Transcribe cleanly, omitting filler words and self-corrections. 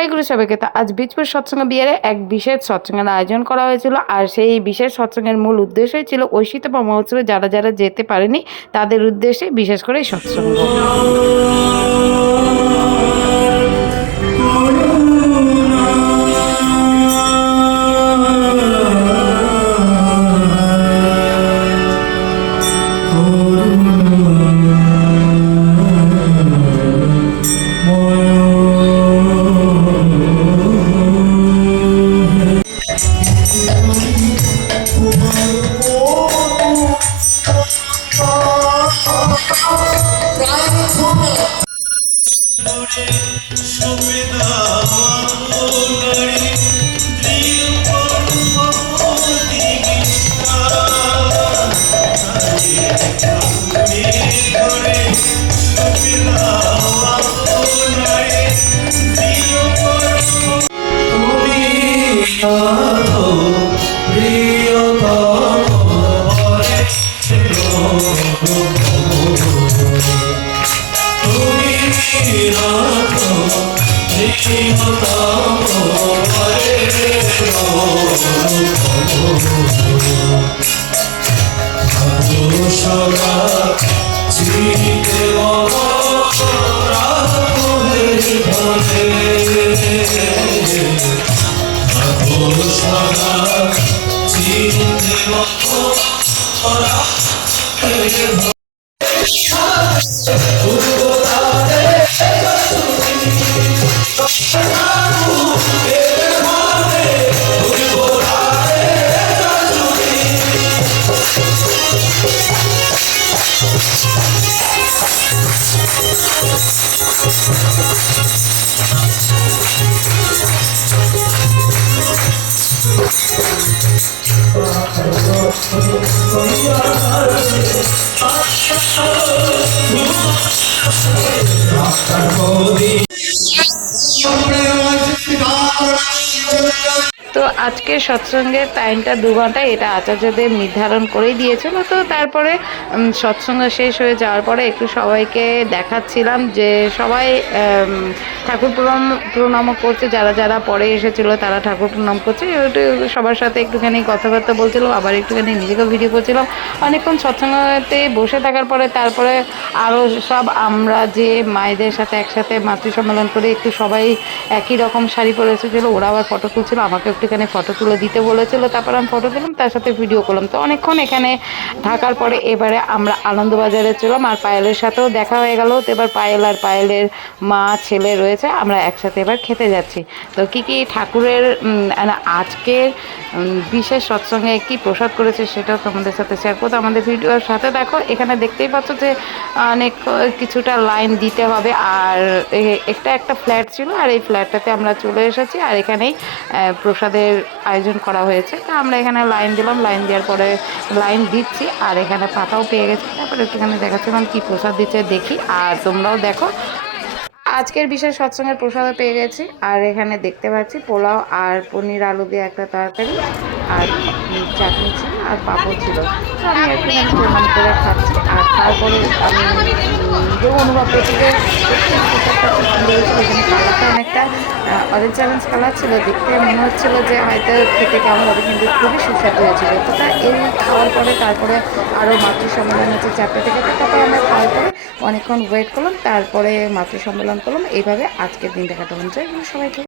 জয় গুরু সবাইকে। তো আজ বীজপুর সৎসঙ্গ বিহারে এক বিশেষ সৎসঙ্গের আয়োজন করা হয়েছিল। আর সেই বিশেষ সৎসঙ্গের মূল উদ্দেশ্যই ছিল ঐশিত মহোৎসবে যারা যারা যেতে পারেনি তাদের উদ্দেশ্যে বিশেষ করে এই সৎসঙ্গ। তো আজকের সৎসঙ্গের টাইমটা 2 ঘন্টা, এটা আচার্যদেব নির্ধারণ করেই দিয়েছিল। তো তারপরে সৎসঙ্গ শেষ হয়ে যাওয়ার পরে একটু সবাইকে দেখাচ্ছিলাম যে সবাই ঠাকুর প্রণাম করছে, যারা যারা পরে এসেছিল তারা ঠাকুর প্রণাম করছে। একটু সবার সাথে একটুখানি কথাবার্তা বলছিলাম, আবার একটুখানি নিজেকেও ভিডিও করছিলাম। অনেকক্ষণ সৎসঙ্গতে বসে থাকার পরে তারপরে আরও সব আমরা যে মায়েদের সাথে একসাথে মাতৃ সম্মেলন করে একটু সবাই একই রকম শাড়ি পরে এসেছিলো, ওরা আবার ফটো তুলছিল, আমাকে একটুখানি ফটো তুলে দিতে বলেছিল। তারপর আমি ফটো দিলাম, তার সাথে ভিডিও করলাম। তো অনেকক্ষণ এখানে থাকার পরে এবারে আমরা আনন্দবাজারে ছিলাম, আর পায়েলের সাথেও দেখা হয়ে গেল। তো এবার পায়েল আর পায়েলের মা ছেলে রয়েছে, আমরা একসাথে এবার খেতে যাচ্ছি। তো কী কী ঠাকুরের আজকের বিশেষ সৎসঙ্গে কী প্রসাদ করেছে সেটাও তোমাদের সাথে শেয়ার করতে আমাদের ভিডিওর সাথে দেখো। এখানে দেখতেই পাচ্ছ যে অনেক কিছুটা লাইন দিতে হবে, আর একটা ফ্ল্যাট ছিল, আর এই ফ্ল্যাটটাতে আমরা চলে এসেছি। আর এখানেই প্রসাদের আয়োজন করা হয়েছে। তো আমরা এখানে লাইন দিলাম, লাইন দেওয়ার পরে লাইন দিচ্ছি, আর এখানে পাতাও পেয়ে গেছি। তারপরে একটুখানি দেখাচ্ছিলাম কী প্রসাদ দিচ্ছে দেখি, আর তোমরাও দেখো। আজকের বিশেষ সৎসঙ্গের প্রসাদও পেয়ে গেছি। আর এখানে দেখতে পাচ্ছি পোলাও আর পনির আলু দিয়ে একটা তরকারি, আর চাটনি ছিল, আর পাঁপড় ছিল। তো আমি একটুখানি প্রণাম করে খাচ্ছি। আর তারপরে আমি নিজেও অনুভব করছি যে প্রসাদটা খুব সুন্দর হয়েছিল। এখানে কালারটা অনেকটা অরেঞ্জ অরেঞ্জ কালার ছিল, দেখতে মনে হচ্ছিলো যে হয়তো খেতে কেমন হবে, কিন্তু খুবই সুস্বাদু হয়েছিল। তো এই খাওয়ার পরে তারপরে আরও মাতৃ সম্মেলন হচ্ছে 4টা থেকে। তো তারপরে আমরা খাওয়ার পরে অনেকক্ষণ ওয়েট করলাম, তারপরে মাতৃ সম্মেলন করলাম। এইভাবে আজকের দিনটা কাটালাম। জয় গুরু সবাইকে।